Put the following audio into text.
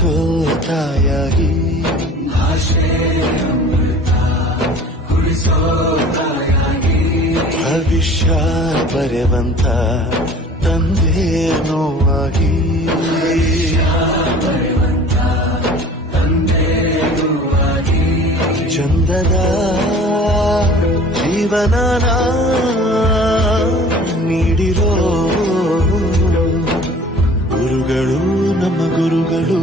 ಉಳಿಸೋ ತಾಯಾಗಿ ಭವಿಷ್ಯ ಬರೆವಂತ ತಂದೆ ನೋವಾಗಿ ಚಂದದ ಜೀವನನ ನೀಡಿರೋ ಗುರುಗಳು ನಮ್ಮ ಗುರುಗಳು